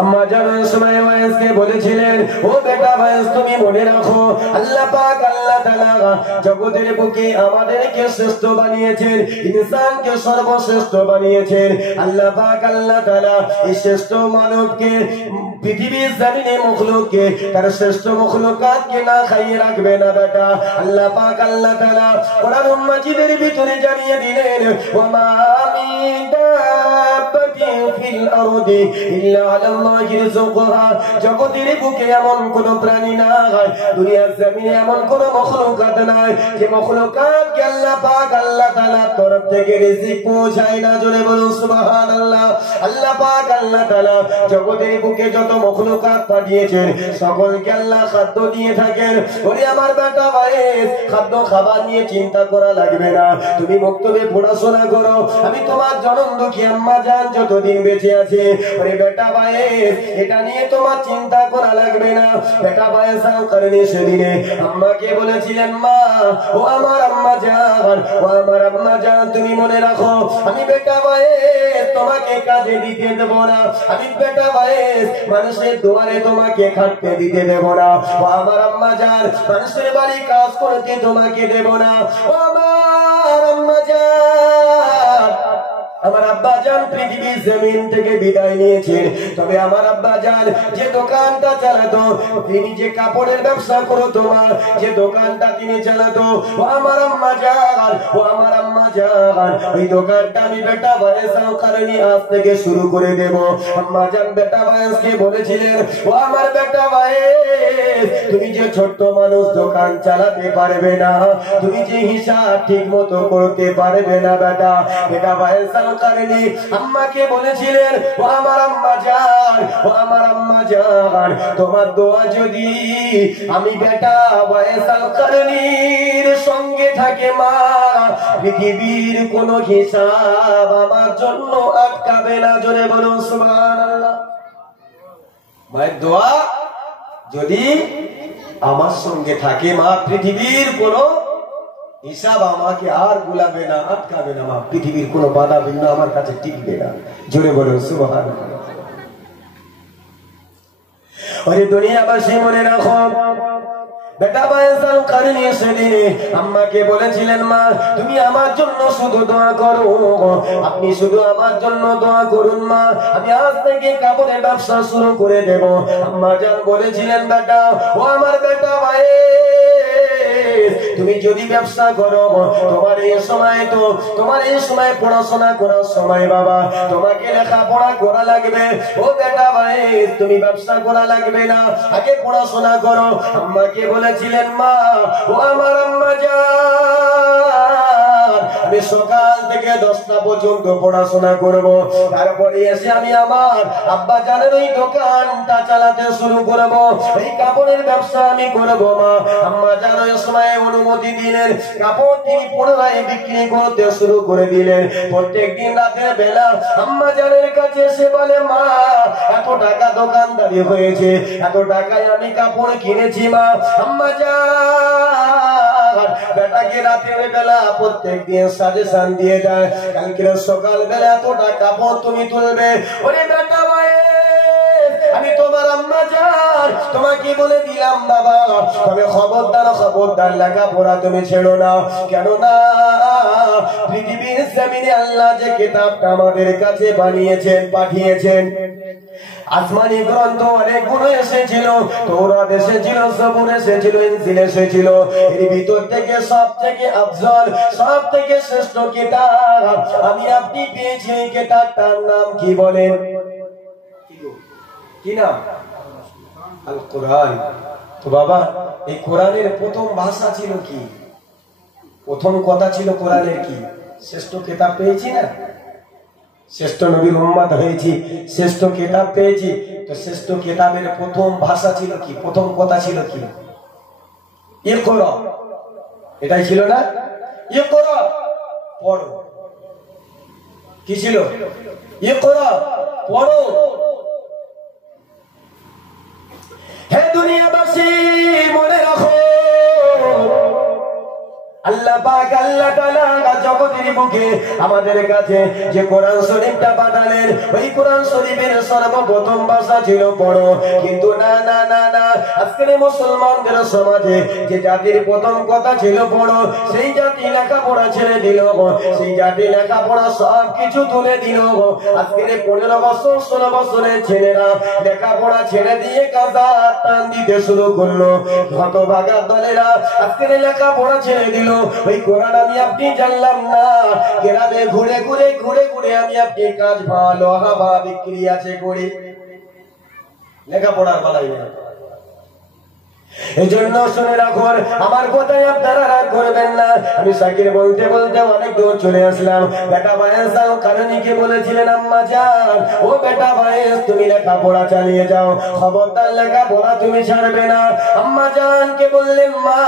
আম্মা জান সময় ওয়াইসকে বলেছিলেন, ও বেটা ওয়াইস তুমি মনে রাখো আল্লাহ পাক আল্লাহ তাআলা জগতের বুকে আমাদেরকে শ্রেষ্ঠ বানিয়েছেন, ইনসানকে সর্বশ্রেষ্ঠ বানিয়েছেন। আল্লাহ পাক আল্লাহ তাআলা এই শ্রেষ্ঠ মানবকে পৃথিবীর জমিনে মখলুককে তার শ্রেষ্ঠ মখলুকাতকে না খাইয়ে রাখবে না বেটা। আল্লাহ পাক আল্লাহ তাআলা কোরআন মাজিদের ভিতরে জানিয়ে দিলেন, ওয়া মা মিন দাব্বাতিন ফিল আরদি ইল্লা আলাল্লাহি রিজকুহা। জগতের বুকে এমন কোন প্রাণী নাই, দুনিয়ার জমিনে এমন কোন মখলুকাত নাই যে মখলুকাতকে আল্লাহ পাক আল্লাহ তাআলার তরফ থেকে রিজিক পৌঁছায় না। জোরে বলুন সুবহানাল্লাহ। আল্লাহ পাক আল্লাহ তাআলা জগতের বুকে যত মখলুকাত পাঠিয়েছেন সকলকে আল্লাহ খাদ্য দিয়ে থাকেন। ওরে আমার বেটা ভাই, খাদ্য খাবার নিয়ে চিন্তা করা লাগবে না, তুমি মক্তবে পড়াশোনা করো, আমি তোমার জনম দুঃখী আম্মা জান যতদিন বেঁচে আছে। ওরে বেটা ভাই, এটা নিয়ে তোমার চিন্তা করা লাগবে না। বেটা ভাই সাল কারণে সেদিনে আম্মাকে বলেছিলেন, মা ও আমার আম্মা জান, ও আমার আম্মা জান তুমি মনে রাখো আমি বেটা ভাই তোমাকে কাজে দিতে দেব না, আমি বেটা ভাই মানুষের দুয়ারে তোমাকে খাটতে দিতে দেব না। ও আমার আম্মা জান মানুষের বাড়ি কাজ করতে তোমাকে দেব না। ও আমার আম্মা জান, আমার আব্বা জান পৃথিবীর জমিন থেকে বিদায় নিয়েছেন, তবে আমার আব্বা জান যে দোকানটা চালাতো, তিনি যে কাপড়ের ব্যবসা করতো, মা যে দোকানটা তিনি চালাতো, ও আমার আম্মা জান, ও আমার আম্মা জান ওই দোকানটা আমি বেটা বয়সের কারণে আজ থেকে শুরু করে দেব। আম্মা জান বেটা বয়সকে বলেছিলেন, ও আমার বেটা বয়স তুমি যে ছোট্ট মানুষ দোকান চালাতে পারবে না, তুমি যে হিসাব ঠিক মতো করতে পারবে না বেটা। বেটা বয়সের কারণে আম্মাকে বলেছিলেন, ও আমার আম্মা জান, ও আমার আম্মা জান তোমার দোয়া যদি আমি বেটা বয়সের কারণের সঙ্গে থাকে মা, পৃথিবীর কোন হিসাব আমার জন্য আটকাবে না। জোরে বলুন সুবহানাল্লাহ। মায়ের দোয়া যদি আমার সঙ্গে থাকে মা, পৃথিবীর কোন হিসাব আমাকে আর গুলাবে না, আটকাবে না মা, পৃথিবীর কোন বাধা বিঘ্ন আমার কাছে টিকবে না। জোরে বলুন সুবহানাল্লাহ। ওরে দুনিয়াবাসী মনে রাখো বেটা বয়সাল কারণে সেদিনে আম্মাকে বলেছিলেন, মা তুমি আমার জন্য শুধু দোয়া করো, আপনি শুধু আমার জন্য দোয়া করুন মা, আমি আজ থেকে কাপড়ের ব্যবসা শুরু করে দেব। আম্মা জান বলেছিলেন, বেটা ও আমার বেটা ভাই তুমি যদি ব্যবসা করো, তোমার এই সময় পড়াশোনা করার সময় বাবা, তোমাকে লেখাপড়া করা লাগবে। ও বেটা ভাই তুমি ব্যবসা করা লাগবে না, আগে পড়াশোনা করো। আম্মাকে বলেছিলেন, মা ও আমার আম্মা জান আমি সকাল থেকে 10টা পর্যন্ত পড়াশোনা করব, তারপরে এসে আমি আমার আব্বা জানের ওই দোকানটা চালাতে শুরু করব, এই কাপড়ের ব্যবসা আমি করব। মা আম্মা জান ওই সময় অনুমতি দিলেন, কাপড় তিনি পুনরায় বিক্রি করতে শুরু করে দিলেন। প্রত্যেকদিন রাতের বেলা আম্মা জানের কাছে এসে বলে, মা এত টাকা দোকানদারি হয়েছে, এত টাকায় আমি কাপড় কিনেছি মা। আম্মা জান বেটাকে রাতের বেলা প্রত্যেকদিন সাজেশন দিয়ে যায়, কালকে সকাল বেলা এতটা কাপড় তুমি তুলবে। ওরে বেটা ভাই আমি তোমার আম্মা জান তোমাকে বলে দিলাম বাবা, তবে খবরদার লেখাপড়া তুমি ছেড়ো না। কেননা পৃথিবীর জমিনে আল্লাহ যে কিতাবটা আমাদের কাছে বানিয়েছেন পাঠিয়েছেন, আসমানি গ্রন্থ অনেকগুলো এসেছিল, তৌরাত এসেছিল, জবুর এসেছিল, ইনজিল এসেছিল, এর ভিতর থেকে সব থেকে আফজল সব থেকে শ্রেষ্ঠ কিতাব আমি আপনি পেয়েছি। এই কিতাবটার নাম কি বলেন? কি নাম? আল কোরআন। তো বাবা এই কোরআনের প্রথম ভাষা ছিল কি? প্রথম কথা ছিল কোরআনের কি? শ্রেষ্ঠ কিতাব পেয়েছি না, শ্রেষ্ঠ নবীর উম্মত হয়েছি, শ্রেষ্ঠ কিতাব পেয়েছি, তো শ্রেষ্ঠ কিতাবের প্রথম ভাষা ছিল কি? প্রথম কথা ছিল কি? ইকরা, এটাই ছিল না? ইকরা পড়ো। কি ছিল? ইকরা পড়ো। হে দুনিয়াবাসী মনে রাখো আল্লাহ পাক আল্লাহ তাআলা জগতের বুকে আমাদের কাছে যে কোরআন শরীফটা পাঠালেন, ওই কোরআন শরীফের সর্বপ্রথম ভাষা ছিল পড়ো। কিন্তু না না না না, আজকের মুসলমানদের সমাজে যে জাতির প্রথম কথা ছিল পড়ো, সেই জাতি লেখাপড়া ছেড়ে দিল, সেই জাতি লেখাপড়া সব কিছু তুলে দিল। আজকের 15 বছর 16 বছরের ছেলেরা লেখাপড়া ছেড়ে দিয়ে কাজা টান দিতে শুরু করলো। হতভাগা দলেরা আজকের লেখাপড়া ছেড়ে দিল। ওই কোরআন আমি আপনি জানলাম না, গ্রামে ঘুরে ঘুরে ঘুরে ঘুরে আমি আপনি কাজ ভালো হাবা বিক্রি আছে করি, লেখাপড়ার বেলায় না। এই জন্য শুনে রাখুন, আমার কথায় আপনারা রাগ করবেন না। আমি সাকির বলতে বলতে অনেক দূর চলে আসলাম। বেটা ভাইয়েস যাও, কারণীকে বলেছিলেন আম্মা যান, ও বেটা ভাইয়েস তুমি লেখাপড়া চালিয়ে যাও, খবরদার লেখাপড়া তুমি ছাড়বে না। আম্মা জানকে বললেন মা,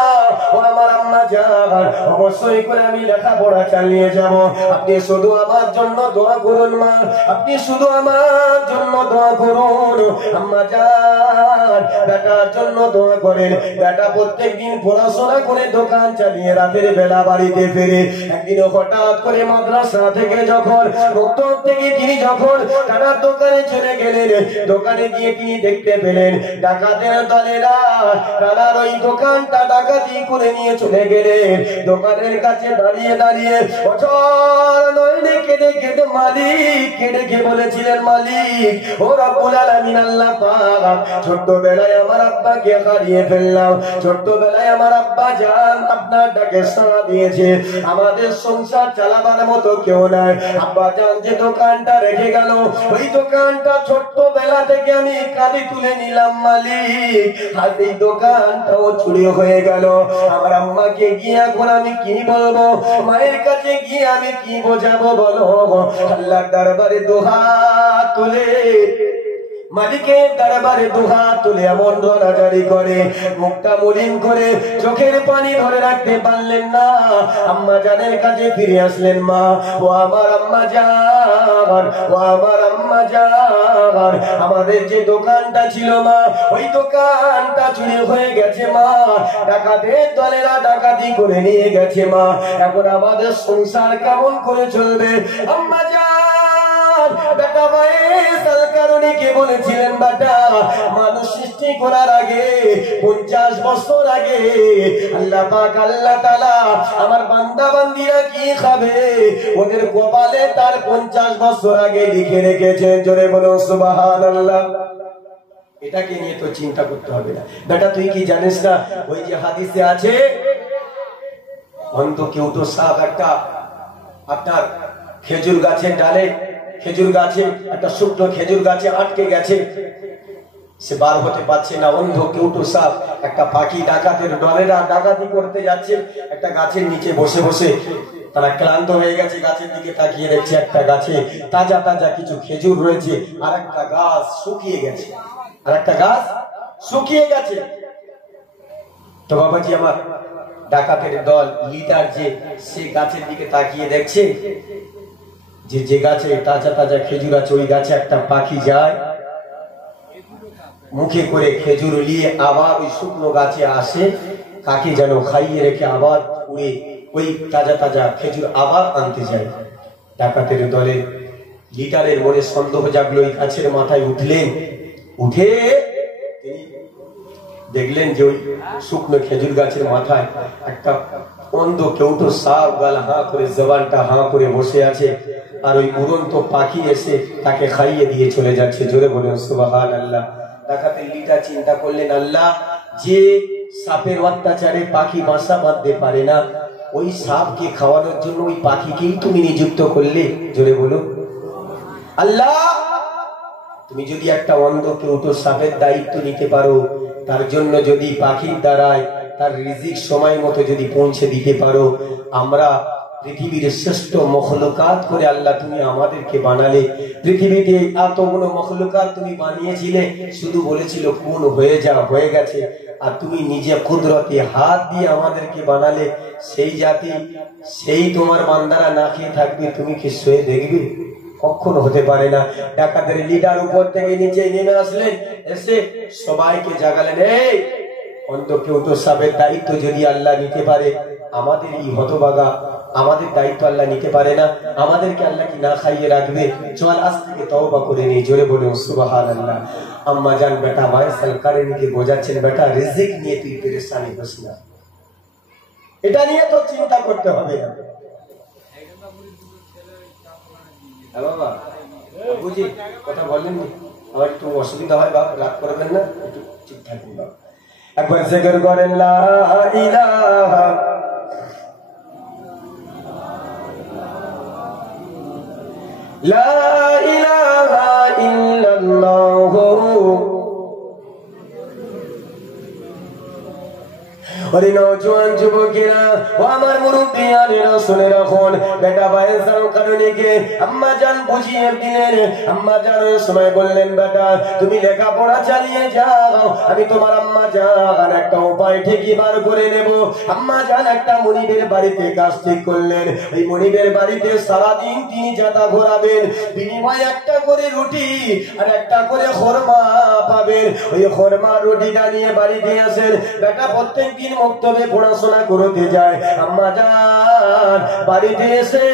ও আমার আম্মা জান, অবশ্যই করে আমি লেখাপড়া চালিয়ে যাব, আপনি শুধু আমার জন্য দোয়া করুন মা, আপনি শুধু আমার জন্য দোয়া করুন। আম্মা জান বেটার জন্য দোয়া করেন। বেটা প্রত্যেকদিন পড়াশোনা করে দোকান চালিয়ে রাতের বেলা বাড়িতে ফিরে। একদিন হঠাৎ করে মাদ্রাসা থেকে যখন মক্তব থেকে তিনি যখন তার দোকানে চলে গেলেন, দোকানে গিয়ে তিনি দেখতে পেলেন ডাকাতের দলেরা তার ওই দোকানটা ডাকাতি করে নিয়ে চলে গেলেন। দোকানের কাছে দাঁড়িয়ে দাঁড়িয়ে অচল নয়নে কেঁদে কেঁদে মালিক কেঁদে বলেছিলেন, মালিক ও রব্বুল আলামিন আল্লাহ পাক, ছোট্টবেলায় আমার আব্বাকে হারিয়ে ফেললাম, ছোট্টবেলায় আমার আব্বা জান আপনার ডাকে সাড়া দিয়েছে, আমাদের সংসার চালাবার মতো কেউ নাই। আব্বা জান যে দোকানটা রেখে গেল, ওই দোকানটা ছোট্টবেলা থেকে আমি কাঁধে তুলে নিলাম মালিক, আর এই দোকানটাও চুরি হয়ে গেল। আমার আম্মাকে গিয়ে এখন আমি কি বলবো, মায়ের কাছে গিয়ে আমি কি বোঝাবো বলো। আল্লাহর দরবারে দুহাত তুলে, মালিকের দরবারে দুহাত তুলে এমন ধরাজারি করে, মুখটা মলিন করে চোখের পানি ধরে রাখতে পারলেন না। আম্মা জানের কাছে ফিরে আসলেন। মা, ও আমার আম্মা জান, ও আমার আম্মা জান, আমাদের যে দোকানটা ছিল মা, ওই দোকানটা চুরি হয়ে গেছে মা, ডাকাতের দলেরা ডাকাতি করে নিয়ে গেছে মা, এখন আমাদের সংসার কেমন করে চলবে। আম্মা জান বেটা ভাইয়েস কারণীকে বলেছিলেন, বেটা মানুষ সৃষ্টি করার আগে 50 বছর আগে আল্লাহ পাক আল্লাহ তাআলা আমার বান্দা বান্দিরা কি খাবে ওদের কপালে তার 50 বছর আগে লিখে রেখেছেন। জোরে বলুন সুবহানাল্লাহ। এটাকে নিয়ে তো চিন্তা করতে হবে না। বেটা তুই কি জানিস না, ওই যে হাদিসে আছে অন্ত কেউ তো সাপ একটা আপনার খেজুর গাছের ডালে, খেজুর গাছে একটা শুকনো খেজুর গাছে আটকে গেছে, সে বার হতে পারছে না। অন্ধ কেউটো সাপ একটা পাখি ডাকাতের দলেরা ডাকাতি করতে যাচ্ছে, একটা গাছের নিচে বসে বসে তারা ক্লান্ত হয়ে গেছে, গাছের দিকে তাকিয়ে দেখছে একটা গাছে তাজা তাজা কিছু খেজুর রয়েছে, আর একটা গাছ শুকিয়ে গেছে, আর একটা গাছ শুকিয়ে গেছে। তো বাবাজি আমার ডাকাতের দল লিডার যে সে গাছের দিকে তাকিয়ে দেখছে যে গাছে তাজা তাজা খেজুর আছে, ওই গাছে একটা পাখি যায়, মুখে করে খেজুর নিয়ে আবার ওই শুকনো গাছে আসে, কাকে যেন খাইয়ে রেখে আবার উড়ে ওই তাজা তাজা খেজুর আবার আনতে যায়। ডাকাতের দলের লিডারের মনে সন্দেহ জাগলো, ওই গাছের মাথায় উঠলেন, উঠে তিনি দেখলেন যে ওই শুকনো খেজুর গাছের মাথায় একটা অন্ধ কেউটো সাপ গাল হাঁ করে জবানটা হাঁ করে বসে আছে, আর ওই উড়ন্ত পাখি এসে তাকে খাইয়ে দিয়ে চলে যাচ্ছে। জোরে বলুন সুবহানাল্লাহ। ডাকাতের লিডার চিন্তা করলেন, আল্লাহ যে সাপের অত্যাচারে পাখি বাসা বাঁধতে পারে না, ওই সাপকে খাওয়ানোর জন্য ওই পাখিকেই তুমি নিযুক্ত করলে। জোরে বলুন আল্লাহ, তুমি যদি একটা অন্ধ কেউটো সাপের দায়িত্ব নিতে পারো, তার জন্য যদি পাখির দ্বারায় তার রিজিক সময় মতো যদি পৌঁছে দিতে পারো, আমরা পৃথিবীর শ্রেষ্ঠ মখলুকাত করে আল্লাহ তুমি আমাদেরকে বানালে, পৃথিবীতে এতগুলো মখলুকাত তুমি বানিয়েছিলে, শুধু বলেছিল কোন হয়ে যা, হয়ে গেছে, আর তুমি নিজে কুদরতে হাত দিয়ে আমাদেরকে বানালে, সেই জাতি সেই তোমার বান্দারা না খেয়ে থাকবে, তুমি কি শুয়ে দেখবে? কখনো হতে পারে না। ডাকাতের লিডার উপর থেকে নিচে নেমে আসলেন, এসে সবাইকে জাগালেন, এই অন্ধ কেউটো সাপের দায়িত্ব যদি আল্লাহ নিতে পারে, আমাদের এই হতভাগা আমাদের দায়িত্ব আল্লাহ নিতে পারে না? আমাদেরকে আল্লাহ কি না খাইয়ে রাখবে? চল আজ থেকে তওবা করে নি, জোরে বলুন সুবহানাল্লাহ। আম্মা জান বেটা মায়ের কারিমকে বোঝাচ্ছেন, বেটা রিজিক নিয়ে তুই পেরেশানি হোস না, এটা নিয়ে তো চিন্তা করতে হবে না। বাবা বুঝি কথা বললেন নি, আমার একটু অসুবিধা হয় বাবা, রাগ করবেন না, একটু চুপ থাকুন বাবা। একবার জিকির করেন লা ইলাহা লা ইলাহা ইল্লাল্লাহু। ওরে নওজোয়ান যুবকেরা ও আমার মুরব্বিয়ানেরা শুনে রাখুন, বেটা বায়েসাল কারণীকে আম্মা জান বুঝিয়ে দিলেন। আম্মা জান ওই সময় বললেন, বেটা তুমি লেখাপড়া চালিয়ে যাও, আমি তোমার আম্মা জান একটা উপায় ঠিকই বার করে নেব। আম্মা জান একটা মনিবের বাড়িতে কাজ ঠিক করলেন। ওই মনিবের বাড়িতে সারাদিন তিনি যাতা ঘোরাবেন, বিনিময়ে একটা করে রুটি আর একটা করে খরমা পাবেন। ওই খরমা রুটিটা নিয়ে বাড়িতে আসেন। বেটা প্রত্যেকদিন মক্তবে পড়াশোনা করতে যায়। আম্মা জান বাড়িতে এসে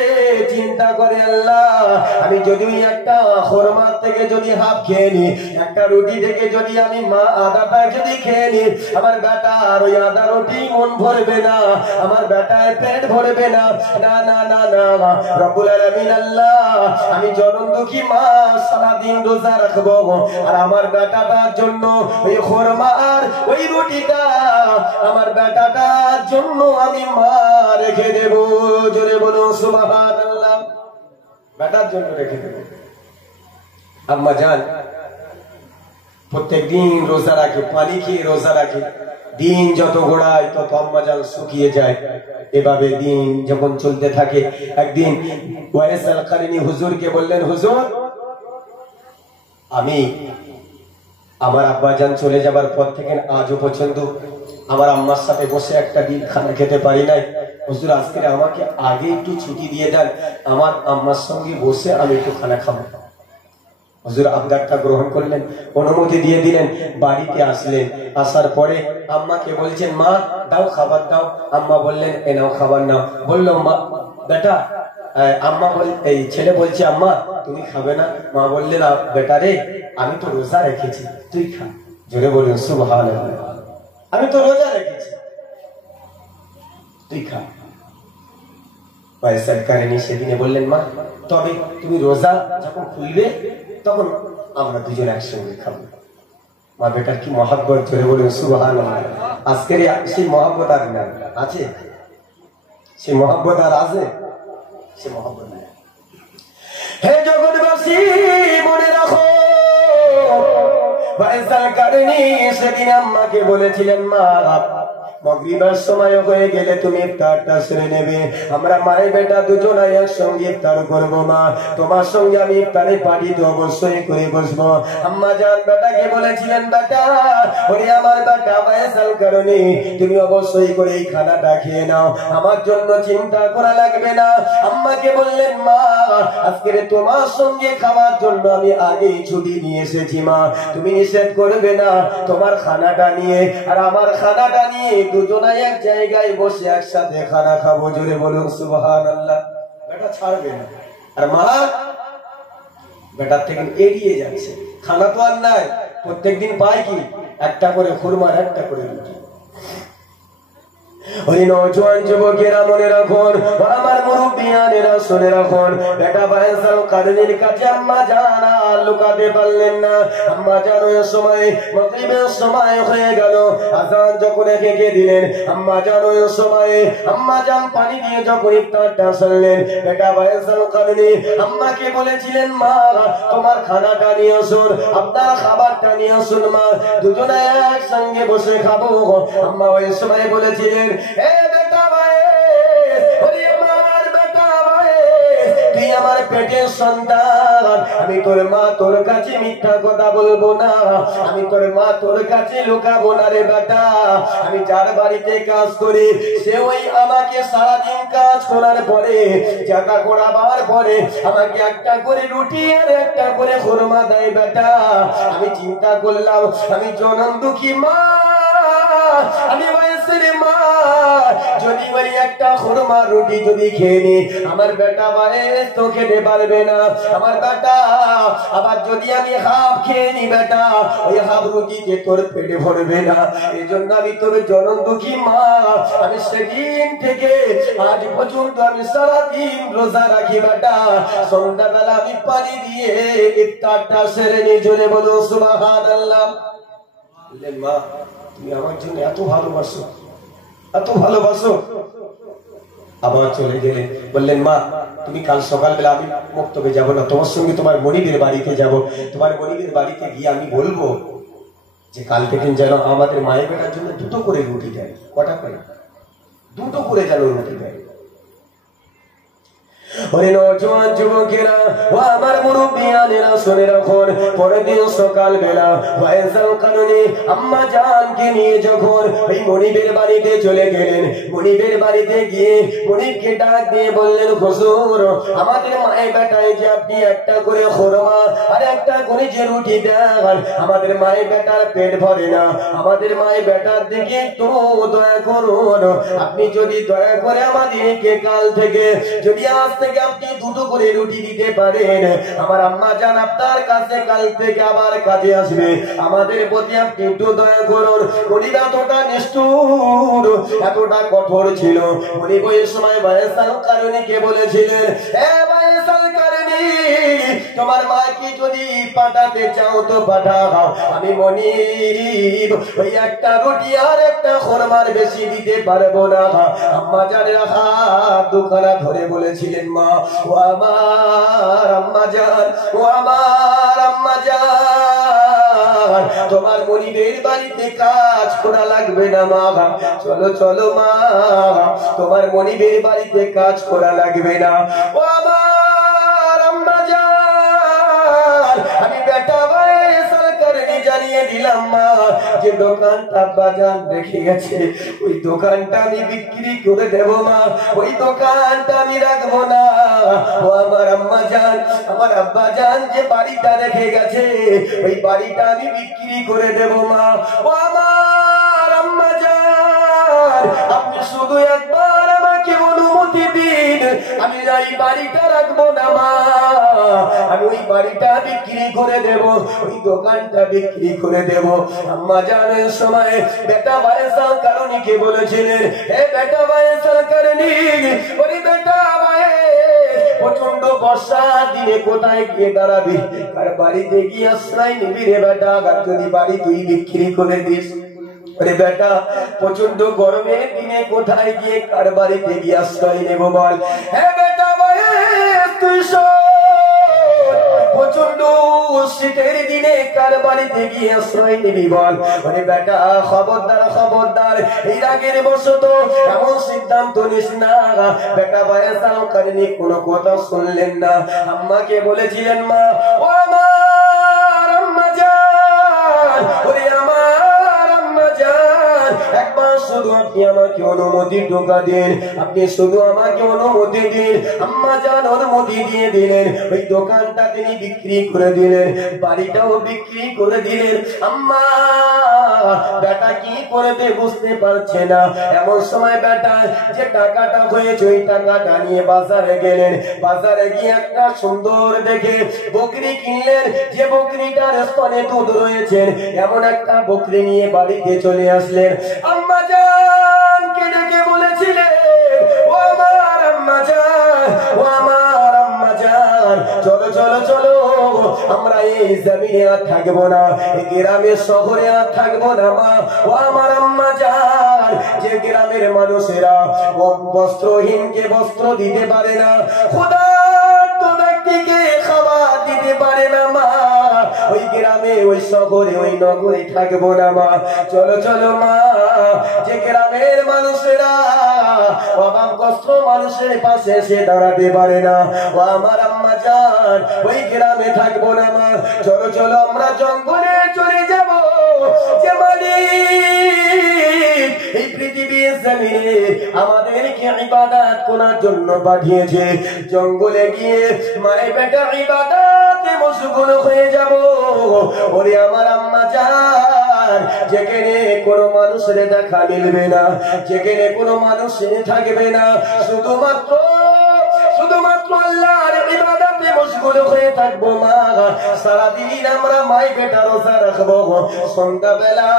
চিন্তা করে, আল্লাহ আমি যদি একটা খরমা থেকে যদি হাফ খেয়ে নি, একটা রুটি থেকে যদি আমি মা আদাটা যদি খেয়ে নি, আমার বেটা আর ওই আদা রুটি মন ভরবে না, আমার বেটার পেট ভরবে না। না না না না রব্বুল আলামিন আল্লাহ, আমি জনম দুঃখী মা সারাদিন রোজা রাখবো, আর আমার বেটাটার জন্য ওই খরমা আর ওই রুটিটা আমার বেটাটার জন্য আমি মা রেখে দেব। জোরে বলো সুবহানাল্লাহ। বেটার জন্য রেখে দেব। আম্মা জান প্রত্যেক দিন রোজা রাখে, পানি খেয়ে রোজা রাখে। দিন যত গোড়ায় তত আম্মা জান শুকিয়ে যায়। এভাবে দিন যখন চলতে থাকে, একদিন ওয়াইস আল কারিনী হুজুরকে বললেন, হুজুর আমি আমার আব্বা জান চলে যাবার পর থেকে আজও পর্যন্ত আমার আম্মার সাথে বসে একটা দিন খানা খেতে পারি নাই। হুজুর আজকে আমাকে আগে একটু ছুটি দিয়ে দেন, আমার আম্মার সঙ্গে বসে আমি একটু খানা খাবো। হুজুর আবদারটা গ্রহণ করলেন, অনুমতি দিয়ে দিলেন। বাড়িতে আসলেন, আসার পরে আম্মাকে বলছেন, মা দাও খাবার দাও। আম্মা বললেন, এ নাও খাবার নাও। বললো, মা বেটা আম্মা এই ছেলে বলছে, আম্মা তুমি খাবে না? মা বললেন, বেটা রে আমি তো রোজা রেখেছি, তুই খা। জোরে বলুন সুবহানাল্লাহ। আমি তো রোজা রেখেছি, তুই খা। সেদিনে বললেন, মা তবে তুমি রোজা যখন খুলবে তখন আমরা দুজন একসঙ্গে খাবো। মা বেটার কি মহাব্বত, জোরে বলুন সুবহানাল্লাহ। আজকের সেই মহাব্বত আর না আছে? সেই মহাব্বত আর আছে? সে মহাব্বত নেই। হে জগৎবাসী মনে রাখো, ওয়াইসাল কারণী সেদিন আম্মাকে বলেছিলেন, মা মাগরিবের সময় হয়ে গেলে তুমি ইফতারটা সেরে নেবে, আমরা মায়ে বেটা দুজনাই একসঙ্গে ইফতার করবো। মা তোমার সঙ্গে আমি ইফতারে পার্টিতে অবশ্যই করে বসবো। আম্মা জান বেটাকে বলেছিলেন, বেটা ওরে আমার বেটা ওয়াইসাল কারণী তুমি অবশ্যই করে এই খানাটা খেয়ে নাও, আমার জন্য চিন্তা করা লাগবে না। আম্মাকে বললেন, মা আজকে তোমার সঙ্গে খাওয়ার জন্য আমি আগেই ছুটি নিয়ে এসেছি, মা তুমি নিষেধ করবে না, তোমার খানাটা নিয়ে আর আমার খানাটা নিয়ে দুজনাই এক জায়গায় বসে একসাথে খানা খাবো। জোরে বলুন সুবহানাল্লাহ। বেটা ছাড়বে না, আর মা বেটার থেকে এড়িয়ে যাচ্ছে। খানা তো আর নাই, প্রত্যেকদিন পায় কি একটা করে খুরমার একটা করে রুটি। ওই নওজোয়ান যুবকেরা মনে রাখুন, আমার মুরব্বিয়ানেরা শুনে রাখুন, বেটা ওয়াইসাল কারণীর কাছে আম্মা জান আর লুকাতে পারলেন না। আম্মা জান ওই সময় মাগরিবের সময় হয়ে গেল, আযান যখন হেঁকে দিলেন, আম্মা জান ওই সময় আম্মা জান পানি দিয়ে যখন ইফতারটা সারলেন, বেটা ওয়াইসাল কারণী আম্মাকে বলেছিলেন, মা তোমার খানাটা নিয়ে আসুন, আপনার খাবারটা নিয়ে আসুন, মা দুজনে একসঙ্গে বসে খাবো। আম্মা ওই সময় বলেছিলেন, এ বেটা ভাই, ওরে আমার বেটা ভাই, তুই আমার পেটের সন্তান, আমি তোর মা তোর কাছে মিথ্যা কথা বলবো না, আমি তোর মা তোর কাছে লুকাবো না রে বেটা। আমি যার বাড়িতে কাজ করি সে ওই আমাকে সারাদিন কাজ করার পরে জায়গা করাবার পরে আমাকে একটা করে রুটি আর একটা করে খুরমা দেয় বেটা। আমি চিন্তা করলাম আমি জনম দুঃখী মা, আমি মা যদি বলি একটা খুরমা রুটি যদি খেয়ে নি আমার বেটা বায়েস তো খেতে পারবে না আমার বেটা আবার যদি আমি হাফ খেয়ে নি বেটা ওই হাফ রুটিতে তোর পেটে ভরবে না এই জন্য আমি তোর জনম দুঃখী মা আমি সেদিন থেকে আজ পর্যন্ত আমি সারাদিন রোজা রাখি বেটা সন্ধ্যাবেলা আমি পানি দিয়ে ইফতারটা সেরে নিয়ে চলে বলো সুবহানাল্লাহ বললেন মা তুমি আমার জন্য এত ভালোবাসো আবার চলে গেলেন বললেন মা তুমি কাল সকালবেলা আমি মক্তবে যাব না তোমার সঙ্গে তোমার গরিবের বাড়িতে যাব তোমার গরিবের বাড়িতে গিয়ে আমি বলবো যে কাল থেকে যেন আমাদের মায়ের বেটার জন্য দুটো করে রুটি দেয় কটা করে দুটো করে যেন রুটি দেয় ওরে নওজোয়ান যুবকেরা ও আমার মুরব্বিয়ানেরা শুনে রাখুন পরের দিন সকালবেলা ওয়াইজাল কারণে আম্মা জানকে নিয়ে যখন ওই মনিবের বাড়িতে চলে গেলেন মনিবের বাড়িতে গিয়ে মনিবকে ডাক দিয়ে বললেন হুজুর আমাদের মায়ের বেটায় যে আপনি একটা করে খুরমা আর একটা করে যে রুটি দেন আমাদের মায়ের বেটার পেট ভরে না আমাদের মায়ের বেটার দিকে একটু দয়া করুন আপনি যদি দয়া করে আমাদেরকে কাল থেকে যদি আজ থেকে আপনি দুটো করে রুটি দিতে পারেন আমার আম্মা জান আপনার কাছে কাল থেকে আবার কাজে আসবে আমাদের প্রতি আপনি একটু দয়া করুন গরিব এতটা নিষ্ঠুর এতটা কঠোর ছিল গরিব ওই সময় ওয়াইসাল কারণীকে বলেছিলেন হে ওয়াইসাল কারণী তোমার মাকে যদি পাঠাতে চাও তো পাঠাও আমি মনিব ওই একটা রুটি আর একটা খুরমার বেশি দিতে পারবো না আম্মা জানেরা হাত দুখানা ধরে বলেছিলেন মা ও আমার আম্মা জান ও আমার আম্মা জান তোমার গরিবের বাড়িতে কাজ করা লাগবে না মা চলো চলো মা তোমার গরিবের বাড়িতে কাজ করা লাগবে না ও আমার আম্মা জান আমি বেটা ওয়াইসাল কারণী জানিয়ে দিলাম মা যে দোকানটা বাজার রেখে গেছে ওই দোকানটা আমি বিক্রি করে দেব মা ওই দোকানটা আমি রাখবো না ও আমার আম্মা জান আমার আব্বা জান যে বাড়িটা রেখে গেছে ওই বাড়িটা আমি বিক্রি করে দেব মা ও আমার আম্মা জান আপনি শুধু একবার আমাকে অনুমতি দিন আমি এই বাড়িটা রাখবো না মা আমি ওই বাড়িটা বিক্রি করে দেব ওই দোকানটা বিক্রি করে দেব আম্মা জানের সময় বেটা ওয়াইসাল কারণীকে বলেছিলেন হে বেটা ওয়াইসাল কারণী ওরে বেটা প্রচন্ড বর্ষার দিনে কোথায় গিয়ে দাঁড়াবি আর বাড়িতে গিয়ে আশ্রয় নিবি রে বেটা যদি বাড়ি তুই বিক্রি করে দিস আরে বেটা প্রচন্ড গরমের দিনে কোথায় গিয়ে কার বাড়িতে গিয়ে আশ্রয় নেব বল হে বেটা তুই প্রচন্ড শীতের দিনে কার বাড়িতে গিয়ে আশ্রয় নিবি বল আরে বেটা খবরদার খবরদার এর আগের বছর তো এমন সিদ্ধান্ত নিস না বেটা ওয়াইসাল কারণী কোনো কথা শুনলেন না আম্মাকে বলেছিলেন মা ও আমার আম্মা জান ওরে আমার আম্মা জান একবার শুধু আপনি আমাকে অনুমতি ঢোকা দিন আপনি শুধু আমাকে অনুমতি দিন আম্মা জান অনুমতি দিয়ে দিলেন ওই দোকানটা তিনি বিক্রি করে দিলেন বাড়িটাও বিক্রি করে দিলেন আম্মা বেটা কি করবে বুঝতে পারছে না এমন সময় বেটা যে টাকাটা হয়েছে ওই টাকাটা নিয়ে বাজারে গেলেন বাজারে গিয়ে একটা সুন্দর দেখে বকরি কিনলেন যে বকরিটার স্তনে দুধ রয়েছে এমন একটা বকরি নিয়ে বাড়িতে চলে আসলেন আম্মা জানকে ডেকে বলেছিলেন ও আমার আম্মা জান ও আমার আম্মা জান চলো চলো চলো আমরা এই জমিনে আর থাকবো না এই গ্রামের শহরে আর থাকবো না মা ও আমার আম্মা জান যে গ্রামের মানুষেরা বস্ত্রহীনকে বস্ত্র দিতে পারে না ক্ষুধার্ত ব্যক্তিকে খাবার দিতে পারে না মা ওই গ্রামে ওই শহরে ওই নগরে থাকবো না মা চলো চলো মা যে গ্রামের মানুষেরা অভাবগ্রস্ত মানুষের পাশে এসে দাঁড়াতে পারে না ও আমার আম্মা জান ওই গ্রামে থাকবো না মা চলো চলো আমরা জঙ্গলে চলে যাব যে মালিক এই পৃথিবীর জমিনে আমাদেরকে ইবাদত করার জন্য পাঠিয়েছে জঙ্গলে গিয়ে মায়ের বেটা ইবাদতে মশগুল হয়ে যাব ওরে আমার আম্মা জান যেখানে কোনো মানুষের দেখা মিলবে না, যেখানে কোনো মানুষ থাকবে না, শুধুমাত্র আল্লাহর ইবাদতে মশগুল হয়ে থাকবো। মা সারাদিন আমরা মাই বেটা রোজা রাখবো, সন্ধ্যাবেলা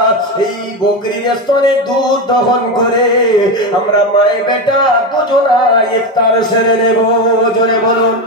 এই বকরির স্তনে দুধ দহন করে আমরা মাই বেটা দুজনা ইফতার সেরে নেব। জোরে বলুন।